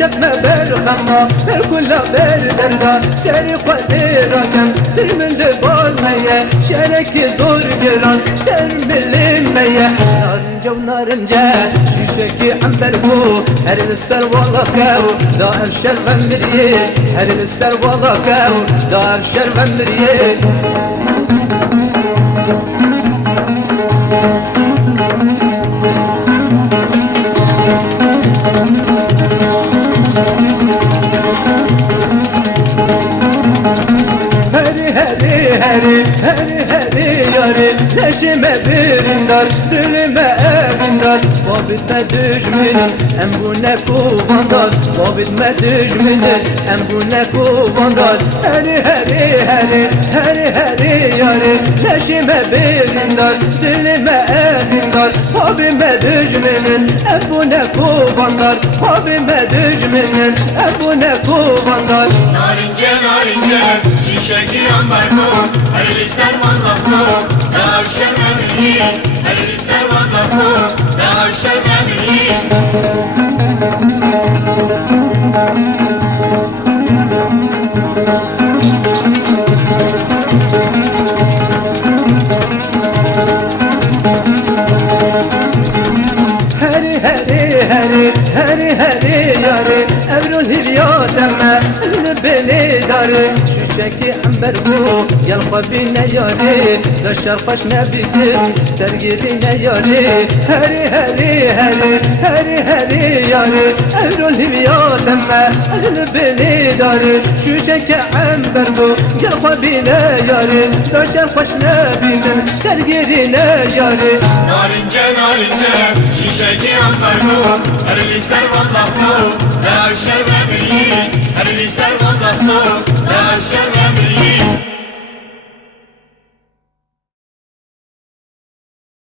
اسكتنا بالخما الكل بالدردا ساري قدير رقم ترمن بالمية شاركتي زور جيران سر بالمية نارنجا ونارنجا شيشكي عم برقو هرن السر والله كاو دائم شرفا مريد هرن السر والله كاو دائم شرفا مريد Leşime birindar, dilime evindar Babitme düşminin, em bu ne kuvandar Babitme düşminin, em bu ne kuvandar Heri yari Leşime birindar, dilime evindar Babime düşminin, em bu ne kuvandar Babime düşminin, em bu ne kuvandar Narince, şişe giren barko Hayli servallahu Dağışır emri Hayli servallahu Dağışır emri Heri yari Evrul hivyateme beni darı Şüşeki amber bu Yalqa bine yari Daşar kaş ne bitir Sergirine yari Heri yari Evrul hivyateme beni darı Şüşeki amber bu Yalqa bine yari Daşar kaş ne bitir Sergirine yari Narince Şişeki amber bu Herli servallahu La şerve bilin Herli servallahu La şerve bilin